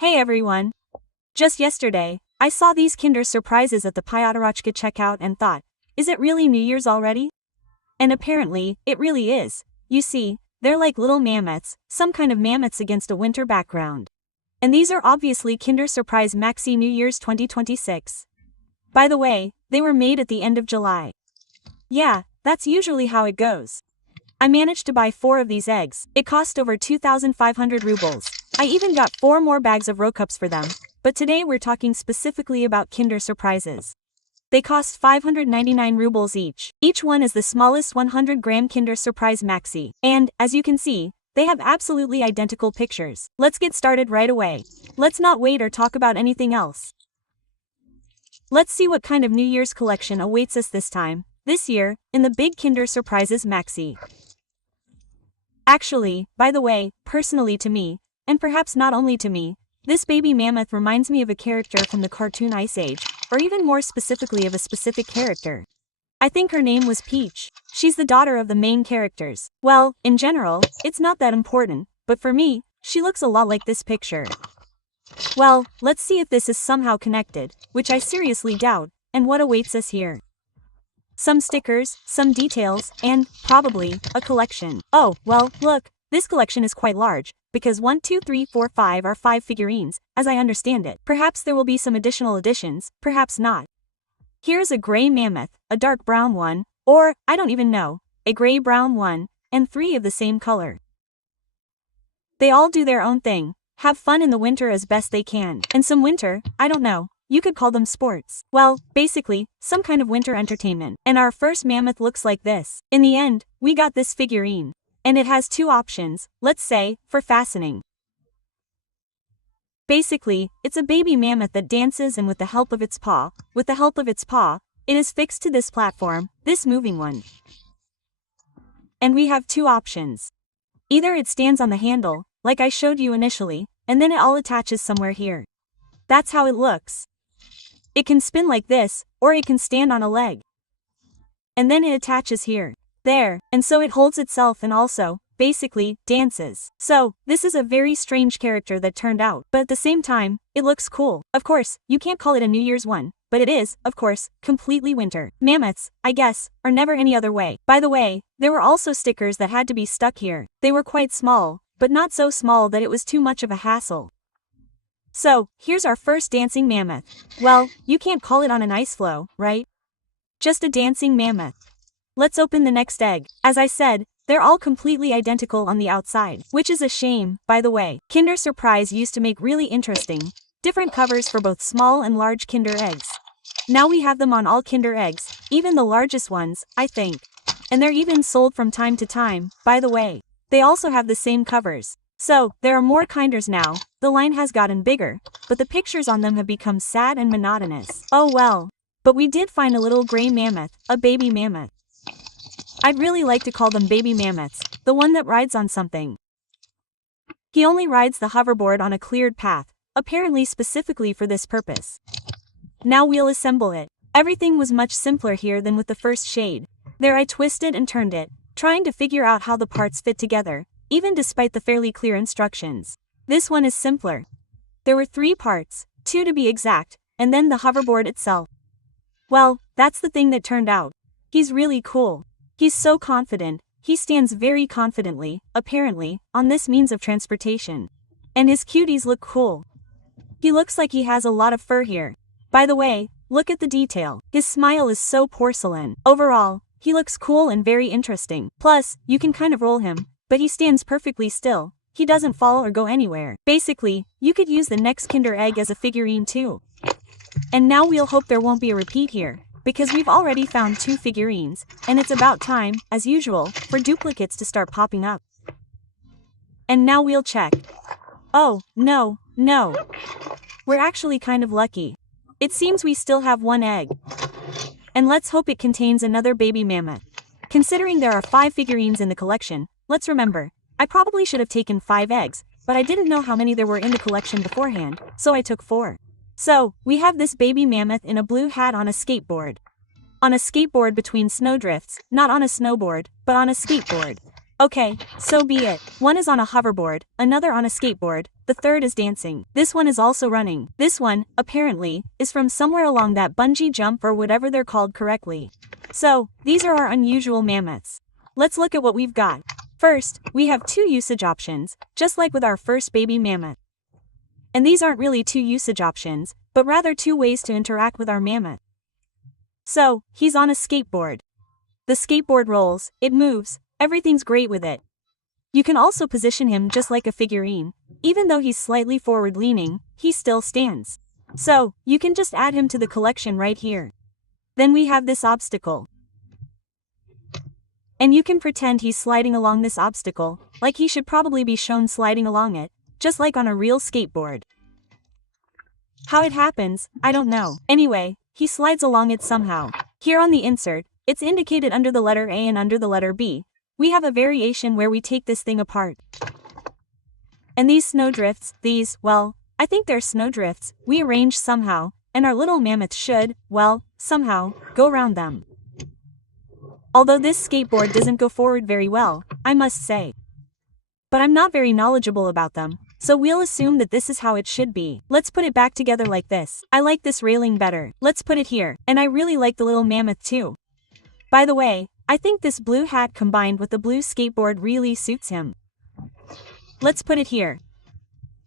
Hey everyone! Just yesterday, I saw these Kinder surprises at the Pyatarachka checkout and thought, is it really New Year's already? And apparently, it really is. You see, they're like little mammoths, some kind of mammoths against a winter background. And these are obviously Kinder Surprise Maxi New Year's 2026. By the way, they were made at the end of July. Yeah, that's usually how it goes. I managed to buy 4 of these eggs. It cost over 2,500 rubles. I even got 4 more bags of row cups for them, but today we're talking specifically about Kinder Surprises. They cost 599 rubles each. Each one is the smallest 100-gram Kinder Surprise Maxi, and, as you can see, they have absolutely identical pictures. Let's get started right away. Let's not wait or talk about anything else. Let's see what kind of New Year's collection awaits us this year, in the big Kinder Surprises Maxi. Actually, by the way, personally to me, and perhaps not only to me, this baby mammoth reminds me of a character from the cartoon Ice Age, or even more specifically of a specific character. I think her name was Peach. She's the daughter of the main characters. Well, in general, it's not that important, but for me, she looks a lot like this picture. Well, let's see if this is somehow connected, which I seriously doubt, and what awaits us here. Some stickers, some details, and, probably, a collection. Oh, well, look, this collection is quite large, because 1, 2, 3, 4, 5 are 5 figurines, as I understand it. Perhaps there will be some additional additions, perhaps not. Here's a gray mammoth, a dark brown one, or, I don't even know, a gray-brown one, and 3 of the same color. They all do their own thing, have fun in the winter as best they can, and some winter, I don't know, you could call them sports. Well, basically, some kind of winter entertainment. And our first mammoth looks like this. In the end, we got this figurine. And it has 2 options, let's say, for fastening. Basically, it's a baby mammoth that dances, and with the help of its paw, it is fixed to this platform, this moving one. And we have 2 options. Either it stands on the handle, like I showed you initially, and then it all attaches somewhere here. That's how it looks. It can spin like this, or it can stand on a leg. And then it attaches here. There, and so it holds itself and also, basically, dances. So, this is a very strange character that turned out, but at the same time, it looks cool. Of course, you can't call it a New Year's one, but it is, of course, completely winter. Mammoths, I guess, are never any other way. By the way, there were also stickers that had to be stuck here. They were quite small, but not so small that it was too much of a hassle. So, here's our first dancing mammoth. Well, you can't call it on an ice floe, right? Just a dancing mammoth. Let's open the next egg. As I said, they're all completely identical on the outside, which is a shame, by the way. Kinder Surprise used to make really interesting, different covers for both small and large Kinder eggs. Now we have them on all Kinder eggs, even the largest ones, I think. And they're even sold from time to time, by the way. They also have the same covers. So, there are more Kinders now, the line has gotten bigger, but the pictures on them have become sad and monotonous. Oh well. But we did find a little gray mammoth, a baby mammoth. I'd really like to call them baby mammoths, the one that rides on something. He only rides the hoverboard on a cleared path, apparently specifically for this purpose. Now we'll assemble it. Everything was much simpler here than with the first shade. There I twisted and turned it, trying to figure out how the parts fit together, even despite the fairly clear instructions. This one is simpler. There were 3 parts, 2 to be exact, and then the hoverboard itself. Well, that's the thing that turned out. He's really cool. He's so confident, he stands very confidently, apparently, on this means of transportation. And his cuties look cool. He looks like he has a lot of fur here. By the way, look at the detail. His smile is so porcelain. Overall, he looks cool and very interesting. Plus, you can kind of roll him, but he stands perfectly still. He doesn't fall or go anywhere. Basically, you could use the next Kinder Egg as a figurine too. And now we'll hope there won't be a repeat here, because we've already found 2 figurines, and it's about time, as usual, for duplicates to start popping up. And now we'll check. Oh, no. We're actually kind of lucky. It seems we still have 1 egg. And let's hope it contains another baby mammoth. Considering there are 5 figurines in the collection, let's remember, I probably should have taken 5 eggs, but I didn't know how many there were in the collection beforehand, so I took 4. So, we have this baby mammoth in a blue hat on a skateboard. On a skateboard between snowdrifts, not on a snowboard, but on a skateboard. Okay, so be it. One is on a hoverboard, another on a skateboard, the third is dancing. This one is also running. This one, apparently, is from somewhere along that bungee jump or whatever they're called correctly. So, these are our unusual mammoths. Let's look at what we've got. First, we have 2 usage options, just like with our first baby mammoth. And these aren't really 2 usage options, but rather 2 ways to interact with our mammoth. So, he's on a skateboard. The skateboard rolls, it moves, everything's great with it. You can also position him just like a figurine. Even though he's slightly forward-leaning, he still stands. So, you can just add him to the collection right here. Then we have this obstacle. And you can pretend he's sliding along this obstacle, like he should probably be shown sliding along it, just like on a real skateboard. How it happens, I don't know. Anyway, he slides along it somehow. Here on the insert, it's indicated under the letter A and under the letter B. We have a variation where we take this thing apart. And these snowdrifts, well, I think they're snowdrifts, we arrange somehow, and our little mammoth should, well, somehow, go around them. Although this skateboard doesn't go forward very well, I must say. But I'm not very knowledgeable about them, so we'll assume that this is how it should be. Let's put it back together like this. I like this railing better. Let's put it here, and I really like the little mammoth too. By the way, I think this blue hat combined with the blue skateboard really suits him. Let's put it here.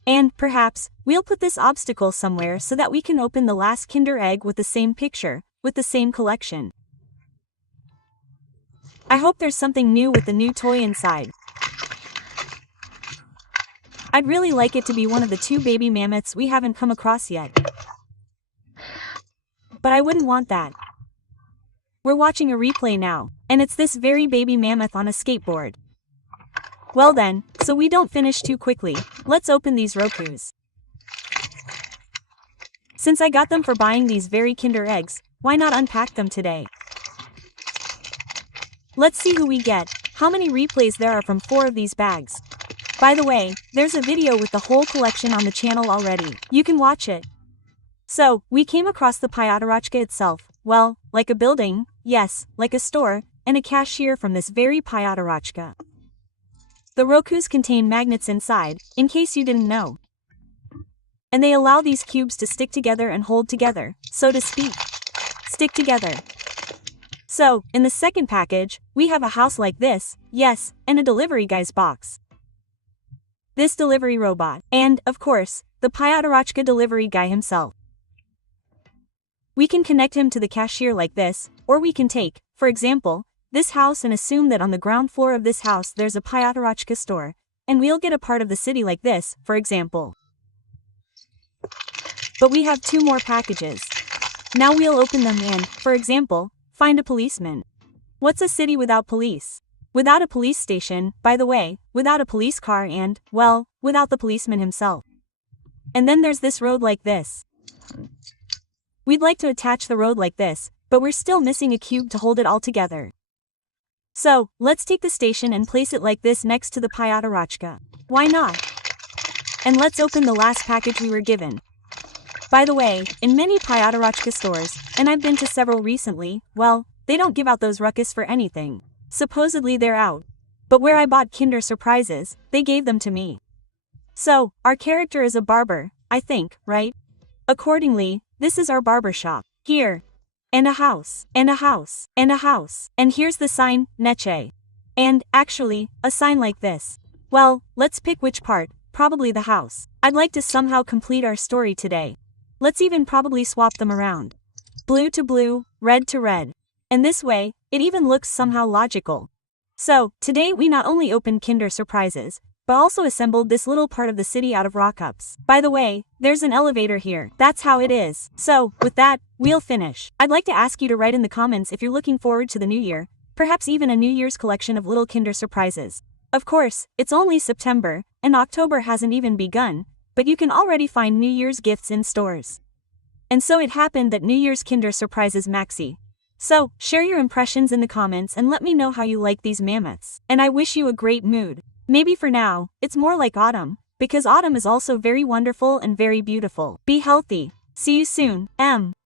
And, perhaps, we'll put this obstacle somewhere so that we can open the last Kinder Egg with the same picture, with the same collection. I hope there's something new with the new toy inside. I'd really like it to be one of the 2 baby mammoths we haven't come across yet. But I wouldn't want that. We're watching a replay now, and it's this very baby mammoth on a skateboard. Well then, so we don't finish too quickly, let's open these Rokus. Since I got them for buying these very Kinder Eggs, why not unpack them today? Let's see who we get, how many replays there are from 4 of these bags. By the way, there's a video with the whole collection on the channel already, you can watch it. So, we came across the Pyatarachka itself, well, like a building, yes, like a store, and a cashier from this very Pyatarachka. The Rokus contain magnets inside, in case you didn't know. And they allow these cubes to stick together and hold together, so to speak. Stick together. So, in the second package, we have a house like this, yes, and a delivery guy's box. This delivery robot, and, of course, the Pyatarachka delivery guy himself. We can connect him to the cashier like this, or we can take, for example, this house and assume that on the ground floor of this house there's a Pyatarachka store, and we'll get a part of the city like this, for example. But we have 2 more packages. Now we'll open them and, for example, find a policeman. What's a city without police? Without a police station, by the way, without a police car and, well, without the policeman himself. And then there's this road like this. We'd like to attach the road like this, but we're still missing a cube to hold it all together. So, let's take the station and place it like this next to the Pyatarachka. Why not? And let's open the last package we were given. By the way, in many Pyatarachka stores, and I've been to several recently, well, they don't give out those ruckus for anything. Supposedly they're out. But where I bought Kinder Surprises, they gave them to me. So, our character is a barber, I think, right? Accordingly, this is our barber shop. Here. And a house, and a house, and a house. And here's the sign, Neche. And, actually, a sign like this. Well, let's pick which part, probably the house. I'd like to somehow complete our story today. Let's even probably swap them around. Blue to blue, red to red. And this way, it even looks somehow logical. So, today we not only opened Kinder Surprises, but also assembled this little part of the city out of rock-ups. By the way, there's an elevator here. That's how it is. So, with that, we'll finish. I'd like to ask you to write in the comments if you're looking forward to the new year, perhaps even a New Year's collection of little Kinder Surprises. Of course, it's only September, and October hasn't even begun, but you can already find New Year's gifts in stores. And so it happened that New Year's Kinder Surprises Maxi. So, share your impressions in the comments and let me know how you like these mammoths. And I wish you a great mood. Maybe for now, it's more like autumn, because autumn is also very wonderful and very beautiful. Be healthy. See you soon. M.